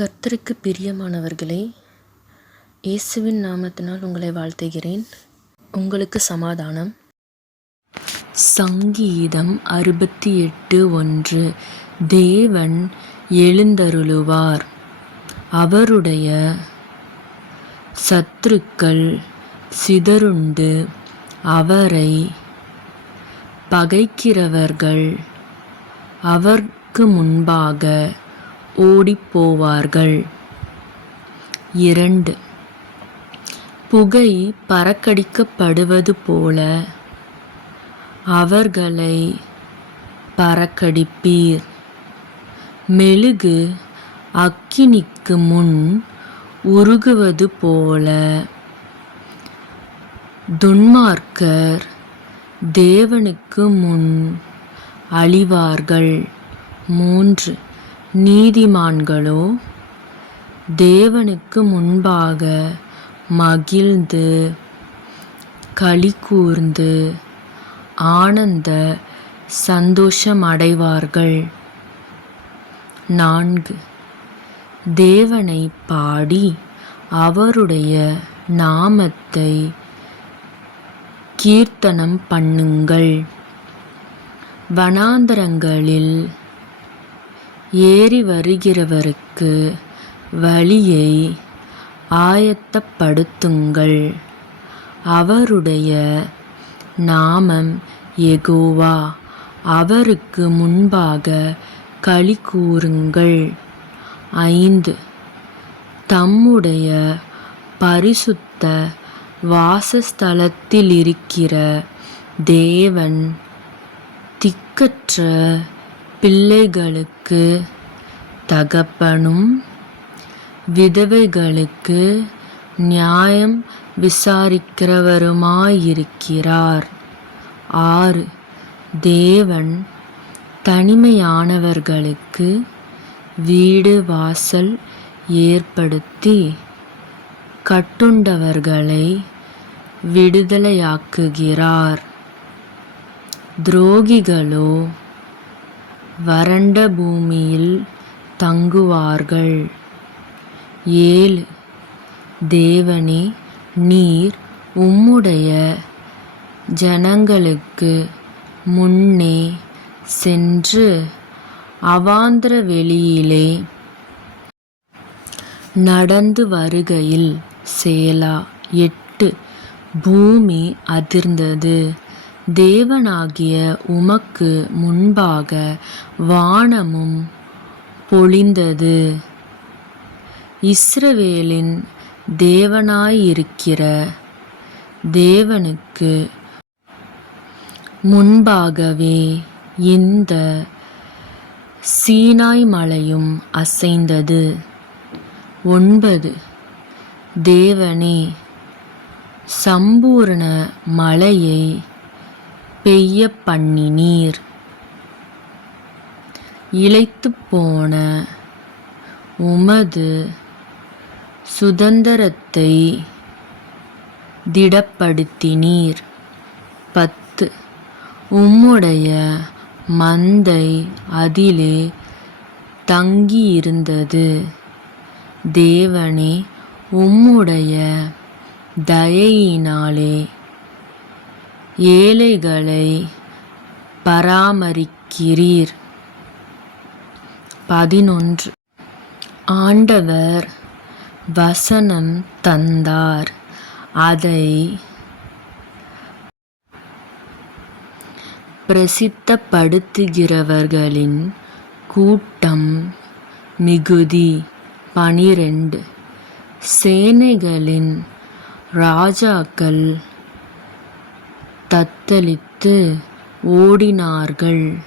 கர்த்தருக்கு பிரியமானவர்களே இயேசுவின் நாமத்தினால் உங்களை வாழ்த்துகிறேன். உங்களுக்கு சமாதானம். சங்கீதம் அறுபத்தி எட்டு ஒன்று. தேவன் எழுந்தருளுவார். அவருடைய சத்துருக்கள் சிதறுண்டு அவரை பகைக்கிறவர்கள் அவர்க்கு முன்பாக ஓடிப்போவார்கள். இரண்டு. புகை பறக்கடிக்கப்படுவது போல அவர்களை பறக்கடிப்பீர். மெழுகு அக்கினிக்கு முன் உருகுவது போல துன்மார்க்கர் தேவனுக்கு முன் அழிவார்கள். மூன்று. நீதிமான்களோ தேவனுக்கு முன்பாக மகிழ்ந்து களி கூர்ந்து ஆனந்த சந்தோஷமடைவார்கள். நான்கு. தேவனை பாடி அவருடைய நாமத்தை கீர்த்தனம் பண்ணுங்கள். வனாந்தரங்களில் ஏறி வருகிறவருக்கு வழியை ஆயத்தப்படுத்துங்கள். அவருடைய நாமம் எகோவா அவருக்கு முன்பாக களி கூறுங்கள். ஐந்து. தம்முடைய பரிசுத்த வாசஸ்தலத்திலிருக்கிற தேவன் திக்கற்ற பிள்ளைகளுக்கு தகப்பனும் விதவைகளுக்கு நியாயம் விசாரிக்கிறவருமாயிருக்கிறார். ஆறு. தேவன் தனிமையானவர்களுக்கு வீடு வாசல் ஏற்படுத்தி கட்டுண்டவர்களை விடுதலையாக்குகிறார். துரோகிகளோ வறண்ட பூமியில் தங்குவார்கள். ஏழு. தேவனே நீர் உம்முடைய ஜனங்களுக்கு முன்னே சென்று அவாந்திர வெளியிலே நடந்து வருகையில். சேலா எட்டு. பூமி அதிர்ந்தது. தேவனாகிய உமக்கு முன்பாக வானமும் பொழிந்தது. இஸ்ரவேலின் தேவனாயிருக்கிற தேவனுக்கு முன்பாகவே இந்த சீனாய் மலையும் அசைந்தது. ஒன்பது. தேவனே சம்பூரண மலையை பெய்ய பண்ணினீர் இளைத்துப் போன உமது சுதந்திரத்தை திடப்படுத்தினீர் பத்து. உம்முடைய மந்தை அதிலே தங்கியிருந்தது. தேவனே உம்முடைய தயையினாலே ஏழைகளை பராமரிக்கிறீர். பதினொன்று. ஆண்டவர் வசனம் தந்தார். அதை பிரசித்தப்படுத்துகிறவர்களின் கூட்டம் மிகுதி. பனிரெண்டு. சேனைகளின் ராஜாக்கள் தத்தளித்து ஓடினார்கள்.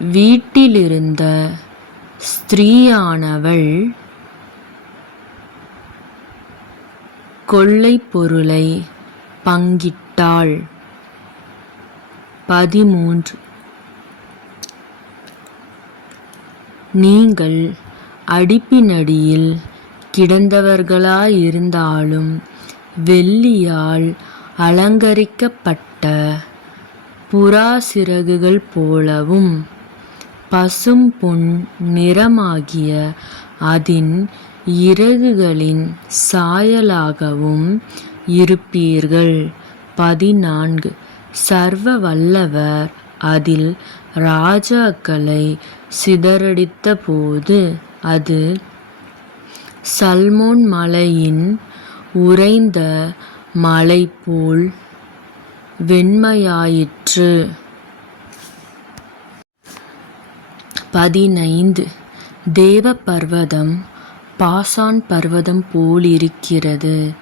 வீட்டிலிருந்த ஸ்திரீயானவள் கொள்ளை பொருளை பங்கிட்டாள். பதிமூன்று. நீங்கள் அடிப்பினடியில் கிடந்தவர்களாயிருந்தாலும் வெள்ளியால் அலங்கரிக்கப்பட்ட புறா சிறகுகள் போலவும் பசும் பொன் நிறமாகிய அதன் இறகுகளின் சாயலாகவும் இருப்பீர்கள். பதினான்கு. சர்வ வல்லவர் அதில் ராஜாக்களை சிதறடித்தபோது அது சல்மோன் மலையின் உறைந்த மலை போல் வெண்மையாயிற்று. பதினைந்து. தேவ பர்வதம் பாசான் பர்வதம் போலிருக்கிறது.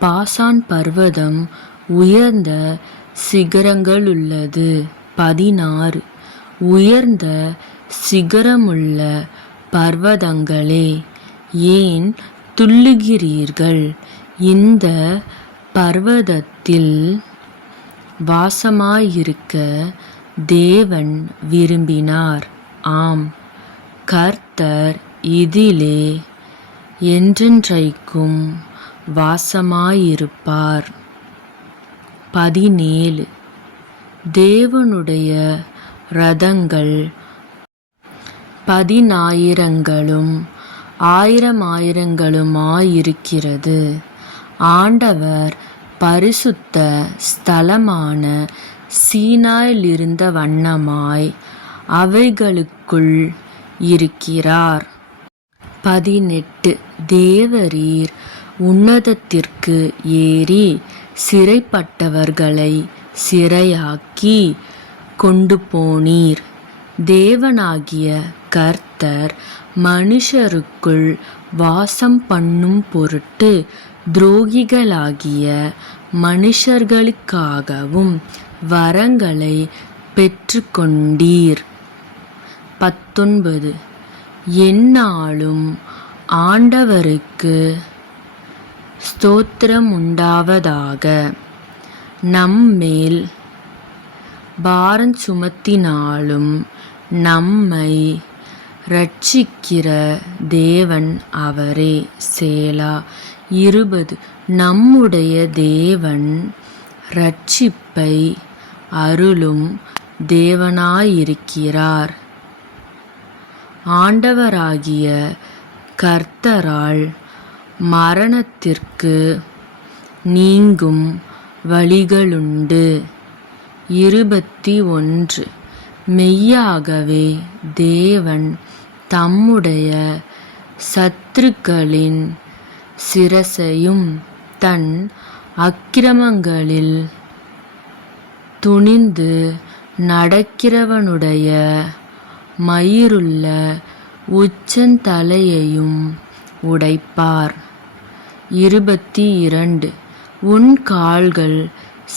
பாசான் பர்வதம் உயர்ந்த சிகரங்களுள்ளது. பதினாறு. உயர்ந்த சிகரமுள்ள பர்வதங்களே ஏன் துள்ளுகிறீர்கள்? இந்த பர்வதத்தில் வாசமாயிருக்க தேவன் விரும்பினார். ஆம் கர்த்தர் இதிலே என்றென்றைக்கும் வாசமாயிருப்பார். பதினேழு தேவனுடைய ரதங்கள் பதினாயிரங்களும் ஆயிரமாயிரங்களுமாயிருக்கிறது. ஆண்டவர் பரிசுத்த ஸ்தலமான சீனாயிலிருந்த வண்ணமாய் அவைகளுக்குள் இருக்கிறார். பதினெட்டு. தேவரீர் உன்னதத்திற்கு ஏறி சிறைப்பட்டவர்களை சிறையாக்கி கொண்டு போனீர். தேவனாகிய கர்த்தர் மனுஷருக்குள் வாசம் பண்ணும் பொருட்டு துரோகிகளாகிய மனுஷர்களுக்காகவும் வரங்களை பெற்றுக்கொண்டீர். பத்தொன்பது. எந்நாளும் ஆண்டவருக்கு ஸ்தோத்திரம் உண்டாவதாக நம்மேல் பாரம் சுமத்தினாலும் நம்மை ரட்சிக்கிற தேவன் அவரே. சேலா. இருபது. நம்முடைய தேவன் ரட்சிப்பை அருளும் தேவனாயிருக்கிறார். ஆண்டவராகிய கர்த்தரால் மரணத்திற்கு நீங்கும் வழிகளுண்டு. இருபத்தி ஒன்று. மெய்யாகவே தேவன் தம்முடைய சத்துருக்களின் சிரசையும் தன் அக்கிரமங்களில் துணிந்து நடக்கிறவனுடைய மயிருள்ள உச்சந்தலையையும் உடைப்பார். இருபத்தி இரண்டு உன் கால்கள்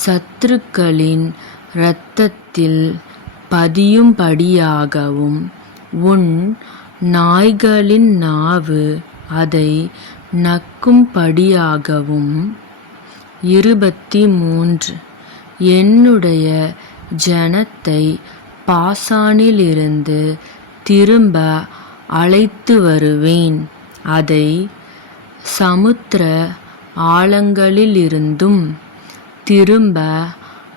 சத்துருக்களின் இரத்தத்தில் பதியும்படியாகவும் உன் நாய்களின் நாவு அதை நக்கும்படியாகவும். இருபத்தி மூன்று என்னுடைய ஜனத்தை பாசானிலிருந்து திரும்ப அழைத்து வருவேன். அதை சமுத்திர ஆழங்களிலிருந்தும் திரும்ப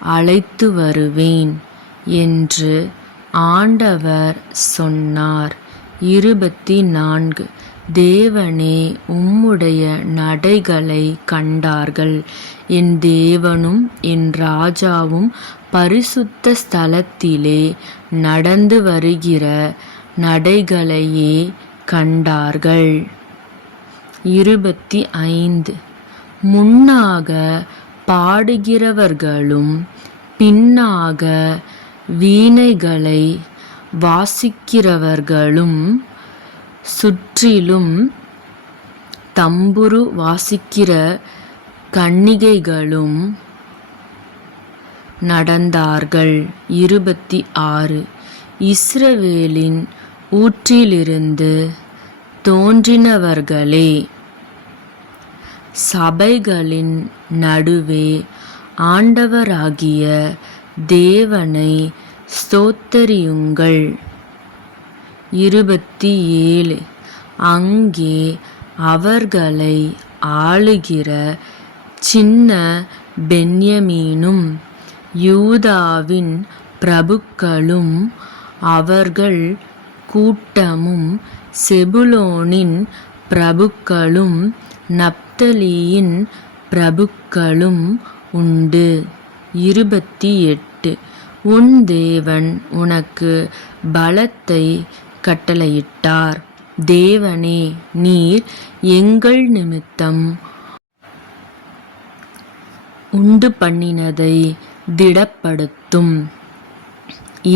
அழைத்து வருவேன் என்று ஆண்டவர் சொன்னார். இருபத்தி நான்கு தேவனே உம்முடைய நடைகளை கண்டார்கள். என் தேவனும் என் ராஜாவும் பரிசுத்த ஸ்தலத்திலே நடந்து வருகிற நடைகளையே கண்டார்கள். இருபத்தி ஐந்து. முன்னாக பாடுகிறவர்களும் பின்னாக வீணைகளை வாசிக்கிறவர்களும் சுற்றிலும் தம்புரு வாசிக்கிற கன்னிகைகளும் நடந்தார்கள். இருபத்தி ஆறு. இஸ்ரவேலின் ஊற்றிலிருந்து தோன்றினவர்களே சபைகளின் நடுவே ஆண்டவராகிய தேவனை ஸ்தோத்தரியுங்கள். இருபத்தி ஏழு. அங்கே அவர்களை ஆளுகிற சின்ன பென்யமீனும் யூதாவின் பிரபுக்களும் அவர்கள் கூட்டமும் செபுலோனின் பிரபுக்களும் நப்தலியின் பிரபுக்களும் உண்டு. இருபத்தி எட்டு. உன் தேவன் உனக்கு பலத்தை கட்டளையிட்டார். தேவனே நீர் எங்கள் நிமித்தம் உண்டு பண்ணினதை திடப்படுத்தும்.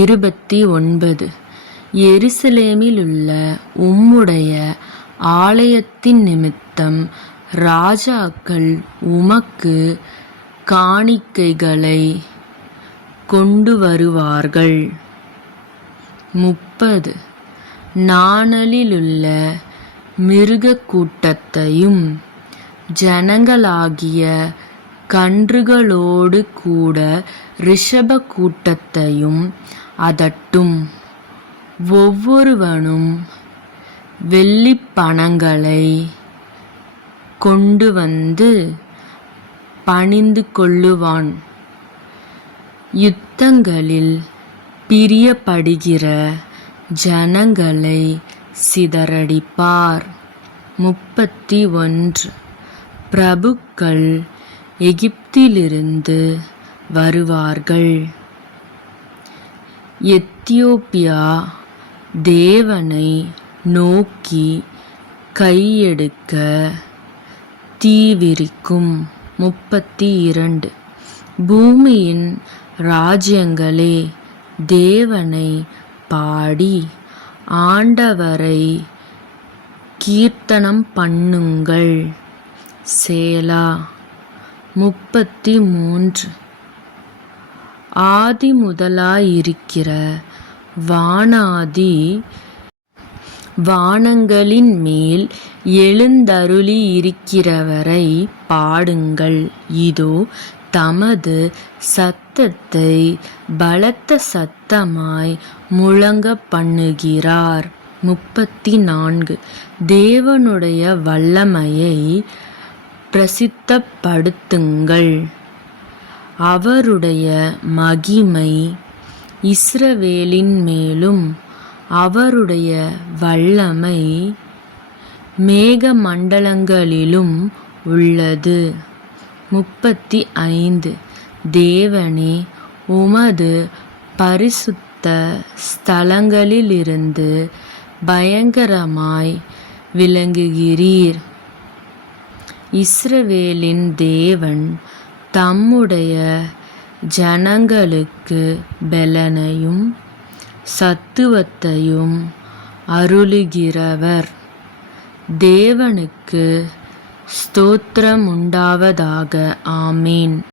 இருபத்தி ஒன்பது எருசலேமிலுள்ள உம்முடைய ஆலயத்தின் நிமித்தம் ராஜாக்கள் உமக்கு காணிக்கைகளை கொண்டு வருவார்கள் முப்பது. நாணலிலுள்ள மிருக கூட்டத்தையும் ஜனங்களாகிய கன்றுகளோடு கூட ரிஷப கூட்டத்தையும் அதட்டும். ஒவ்வொருவனும் வெள்ளிப் பணங்களை கொண்டு வந்து பணிந்து கொள்ளுவான். யுத்தங்களில் பிரியப்படுகிற ஜனங்களை சிதறடிப்பார். முப்பத்தி ஒன்று பிரபுக்கள் எகிப்திலிருந்து வருவார்கள். எத்தியோப்பியா தேவனை நோக்கி கையெடுக்க தீவிரிக்கும். முப்பத்தி இரண்டு பூமியின் ராஜ்யங்களே தேவனை பாடி ஆண்டவரை கீர்த்தனம் பண்ணுங்கள். சேலா முப்பத்தி மூன்று ஆதி முதலாயிருக்கிற வானாதி வானங்களின் மேல் எழுந்தருளி இருக்கிறவரை பாடுங்கள். இதோ தமது சத்தத்தை பலத்த சத்தமாய் முழங்க பண்ணுகிறார். முப்பத்தி நான்கு தேவனுடைய வல்லமையை பிரசித்தப்படுத்துங்கள். அவருடைய மகிமை இஸ்ரவேலின் மேலும் அவருடைய வல்லமை மேகமண்டலங்களிலும் உள்ளது. முப்பத்தி ஐந்து. தேவனே உமது பரிசுத்த ஸ்தலங்களிலிருந்து பயங்கரமாய் விளங்குகிறீர். இஸ்ரவேலின் தேவன் தம்முடைய ஜனங்களுக்கு பெலனையும் சத்துவத்தையும் அருளுகிறவர். தேவனுக்கு ஸ்தோத்திரமுண்டாவதாக. ஆமேன்.